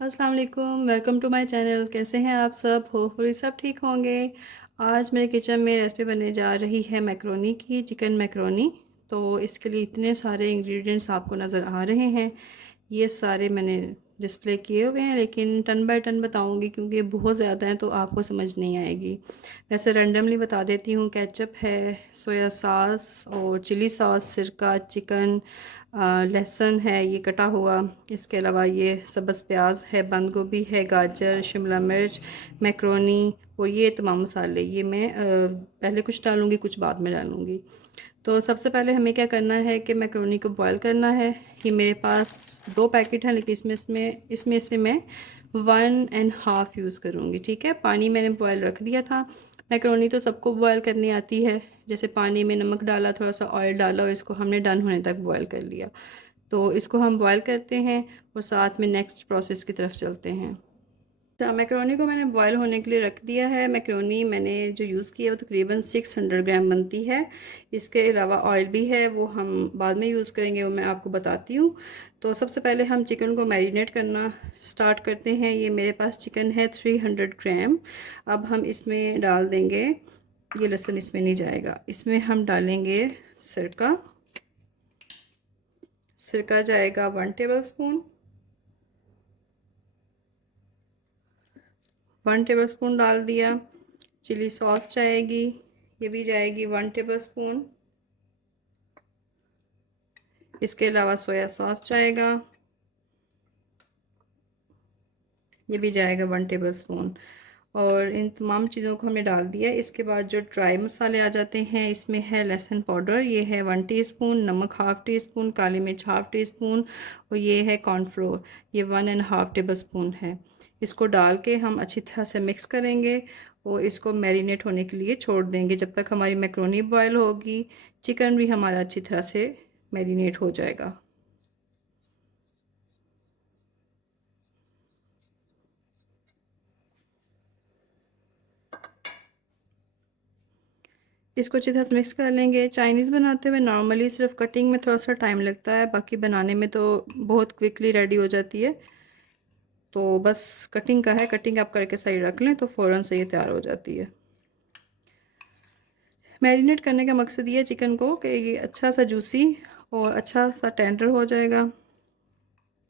अस्सलाम वालेकुम, welcome to my channel. कैसे हैं आप सब? होपफुली सब ठीक होंगे। आज मेरे किचन में रेसिपी बनने जा रही है मैक्रोनी की, चिकन मैक्रोनी। तो इसके लिए इतने सारे इंग्रेडिएंट्स आपको नज़र आ रहे हैं। ये सारे मैंने डिस्प्ले किए हुए हैं, लेकिन टन बाय टन बताऊंगी क्योंकि बहुत ज़्यादा हैं तो आपको समझ नहीं आएगी। वैसे रैंडमली बता देती हूँ। केचप है, सोया सॉस और चिली सॉस, सिरका, चिकन, लहसुन है ये कटा हुआ। इसके अलावा ये सब्ज़ प्याज है, बंद गोभी है, गाजर, शिमला मिर्च, मैक्रोनी और ये तमाम मसाले। ये मैं पहले कुछ डालूँगी, कुछ बाद में डालूँगी। तो सबसे पहले हमें क्या करना है कि मैक्रोनी को बॉईल करना है। ये मेरे पास 2 पैकेट हैं, लेकिन इसमें से मैं 1.5 यूज़ करूँगी। ठीक है, पानी मैंने बॉयल रख दिया था। मैक्रोनी तो सबको बॉयल करनी आती है। जैसे पानी में नमक डाला, थोड़ा सा ऑयल डाला और इसको हमने डन होने तक बॉयल कर लिया। तो इसको हम बॉयल करते हैं और साथ में नेक्स्ट प्रोसेस की तरफ चलते हैं। अच्छा, मैक्रोनी को मैंने बॉयल होने के लिए रख दिया है। मैक्रोनी मैंने जो यूज़ की है वो तकरीबन 600 ग्राम बनती है। इसके अलावा ऑयल भी है, वो हम बाद में यूज़ करेंगे, वो मैं आपको बताती हूँ। तो सबसे पहले हम चिकन को मैरिनेट करना स्टार्ट करते हैं। ये मेरे पास चिकन है 300 ग्राम। अब हम इसमें डाल देंगे, ये लहसुन इसमें नहीं जाएगा, इसमें हम डालेंगे सिरका। सिरका जाएगा 1 टेबल स्पून। 1 टेबल स्पून डाल दिया। चिली सॉस जाएगी, ये भी जाएगी 1 टेबल स्पून। इसके अलावा सोया सॉस जाएगा, ये भी जाएगा 1 टेबल स्पून। और इन तमाम चीज़ों को हमने डाल दिया। इसके बाद जो ड्राई मसाले आ जाते हैं, इसमें है लहसुन पाउडर, ये है 1 टीस्पून, नमक 1/2 टीस्पून, काली मिर्च 1/2 टीस्पून और ये है कॉर्नफ्लोर, ये 1.5 टेबल स्पून है। इसको डाल के हम अच्छी तरह से मिक्स करेंगे और इसको मैरिनेट होने के लिए छोड़ देंगे जब तक हमारी मैक्रोनी बॉयल होगी। चिकन भी हमारा अच्छी तरह से मैरिनेट हो जाएगा। इसको अच्छी तरह से मिक्स कर लेंगे। चाइनीज़ बनाते हुए नॉर्मली सिर्फ कटिंग में थोड़ा सा टाइम लगता है, बाकी बनाने में तो बहुत क्विकली रेडी हो जाती है। तो बस कटिंग का है, कटिंग आप करके सही रख लें तो फ़ौरन से ये तैयार हो जाती है। मैरिनेट करने का मकसद ये है चिकन को कि ये अच्छा सा जूसी और अच्छा सा टेंडर हो जाएगा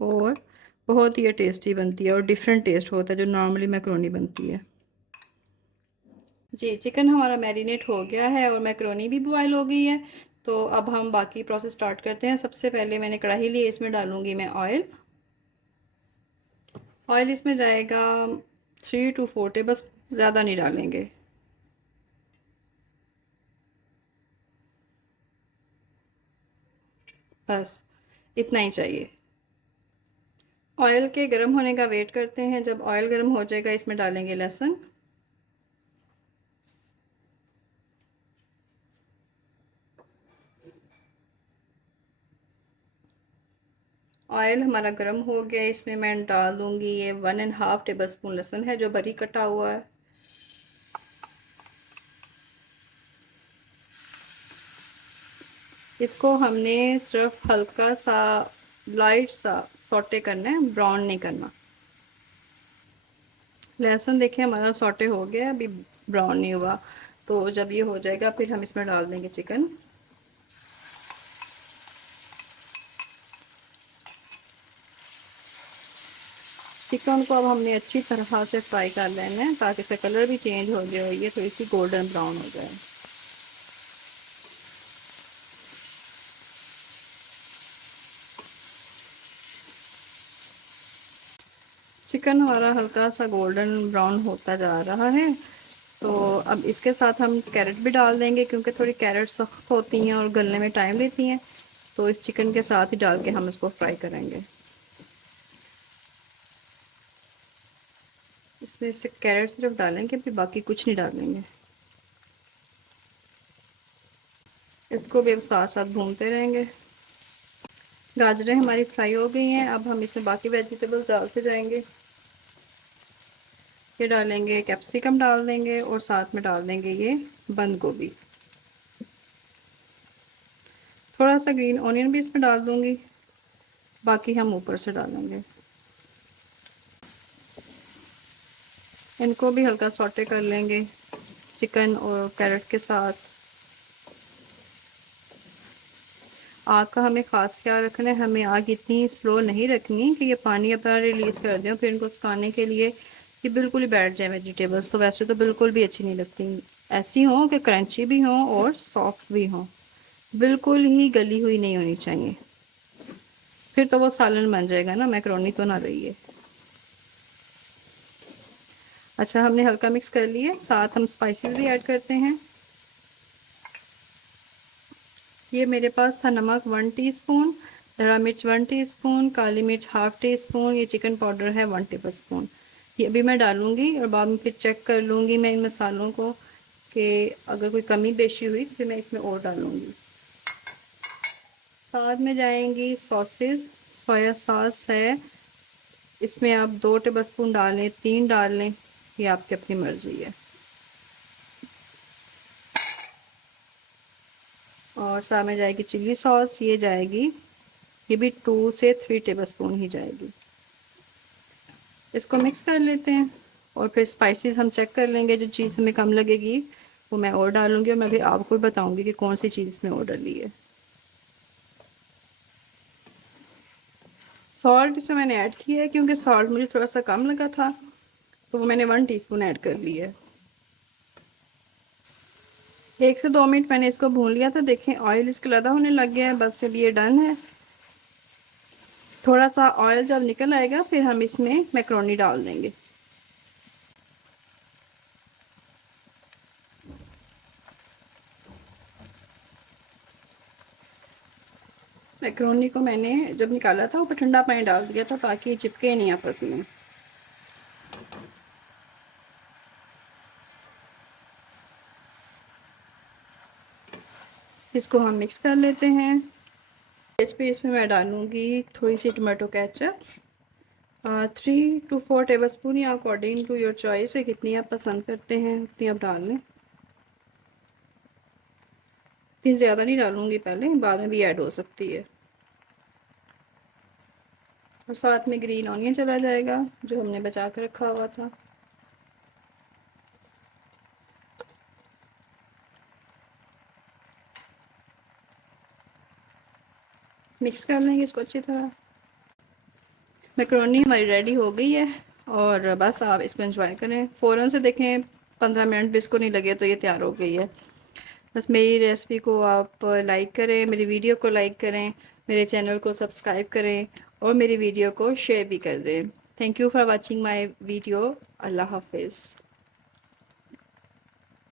और बहुत ही टेस्टी बनती है और डिफरेंट टेस्ट होता है जो नॉर्मली मैक्रोनी बनती है। जी, चिकन हमारा मैरिनेट हो गया है और मैक्रोनी भी बॉयल हो गई है। तो अब हम बाकी प्रोसेस स्टार्ट करते हैं। सबसे पहले मैंने कढ़ाई ली, इसमें डालूंगी मैं ऑयल। ऑयल इसमें जाएगा 3 to 4 टेबल, ज़्यादा नहीं डालेंगे। बस इतना ही चाहिए। ऑयल के गर्म होने का वेट करते हैं। जब ऑयल गर्म हो जाएगा इसमें डालेंगे लहसुन। ऑयल हमारा गर्म हो गया, इसमें मैं डाल दूंगी ये 1.5 टेबल स्पून लहसुन है जो बारीक कटा हुआ है। इसको हमने सिर्फ हल्का सा लाइट सा सॉटे करना है, ब्राउन नहीं करना। लहसुन देखिए हमारा सॉटे हो गया, अभी ब्राउन नहीं हुआ। तो जब ये हो जाएगा फिर हम इसमें डाल देंगे चिकन। चिकन को अब हमने अच्छी तरह से फ्राई कर लेना है ताकि इसका कलर भी चेंज हो जाए, ये थोड़ी सी गोल्डन ब्राउन हो जाए। चिकन हमारा हल्का सा गोल्डन ब्राउन होता जा रहा है। तो अब इसके साथ हम कैरेट भी डाल देंगे क्योंकि थोड़ी कैरेट सख्त होती हैं और गलने में टाइम लेती हैं। तो इस चिकन के साथ ही डाल के हम इसको फ्राई करेंगे। इसमें से कैरेट सिर्फ डालेंगे, फिर बाकी कुछ नहीं डालेंगे। इसको भी अब साथ साथ भूनते रहेंगे। गाजरें हमारी फ्राई हो गई हैं, अब हम इसमें बाकी वेजिटेबल्स डालते जाएंगे। ये डालेंगे, कैप्सिकम डाल देंगे और साथ में डाल देंगे ये बंद गोभी। थोड़ा सा ग्रीन ऑनियन भी इसमें डाल दूंगी, बाकी हम ऊपर से डालेंगे। इनको भी हल्का सॉटे कर लेंगे चिकन और कैरेट के साथ। आग का हमें ख़ास ख्याल रखना है, हमें आग इतनी स्लो नहीं रखनी कि ये पानी अपना रिलीज़ कर दें, फिर इनको सुखाने के लिए कि बिल्कुल ही बैठ जाए वेजिटेबल्स। तो वैसे तो बिल्कुल भी अच्छी नहीं लगती, ऐसी हों कि क्रंची भी हों और सॉफ्ट भी हों, बिल्कुल ही गली हुई नहीं होनी चाहिए, फिर तो वो सालन बन जाएगा ना, मैकरोनी तो ना रही है। अच्छा, हमने हल्का मिक्स कर लिया, साथ हम स्पाइसेस भी ऐड करते हैं। ये मेरे पास था नमक 1 टीस्पून, धड़ा मिर्च 1 टीस्पून, काली मिर्च हाफ़ टी स्पून, ये चिकन पाउडर है 1 टेबलस्पून। ये अभी मैं डालूँगी और बाद में फिर चेक कर लूँगी मैं इन मसालों को कि अगर कोई कमी बेशी हुई फिर मैं इसमें और डालूँगी। साथ में जाएंगी सॉसेस, सोया सॉस है, इसमें आप 2 टेबलस्पून डालें, 3 डाल लें, ये आपकी अपनी मर्ज़ी है। और साथ में जाएगी चिली सॉस, ये जाएगी, ये भी 2 से 3 टेबलस्पून ही जाएगी। इसको मिक्स कर लेते हैं और फिर स्पाइसेस हम चेक कर लेंगे, जो चीज़ हमें कम लगेगी वो मैं और डालूँगी और मैं भी आपको भी बताऊँगी कि कौन सी चीज़ इसमें और डाली है। सॉल्ट इसमें मैंने ऐड किया है क्योंकि सॉल्ट मुझे थोड़ा सा कम लगा था, तो वो मैंने 1 टीस्पून ऐड कर लिया है। 1 से 2 मिनट मैंने इसको भून लिया था, देखें ऑयल इसका लदा होने लग गया है, बस अब ये डन है। थोड़ा सा ऑयल जब निकल आएगा फिर हम इसमें मैक्रोनी डाल देंगे। मैक्रोनी को मैंने जब निकाला था ऊपर ठंडा पानी डाल दिया था ताकि चिपके नहीं आपस में। इसको हम मिक्स कर लेते हैं। इस पे इसमें मैं डालूँगी थोड़ी सी टमाटो केचप, 3 to 4 टेबलस्पून या अकॉर्डिंग टू योर चॉइस है, कितनी आप पसंद करते हैं उतनी आप डाल लें। इतनी ज़्यादा नहीं डालूँगी, पहले बाद में भी ऐड हो सकती है। और साथ में ग्रीन ऑनियन चला जाएगा जो हमने बचा कर रखा हुआ था। मिक्स कर लेंगे इसको अच्छी तरह। मैक्रोनी हमारी रेडी हो गई है और बस आप इसको एंजॉय करें। फ़ौरन से देखें 15 मिनट भी इसको नहीं लगे तो ये तैयार हो गई है। बस मेरी रेसिपी को आप लाइक करें, मेरी वीडियो को लाइक करें, मेरे चैनल को सब्सक्राइब करें और मेरी वीडियो को शेयर भी कर दें। Thank you for watching my video. Allah हाफिज़।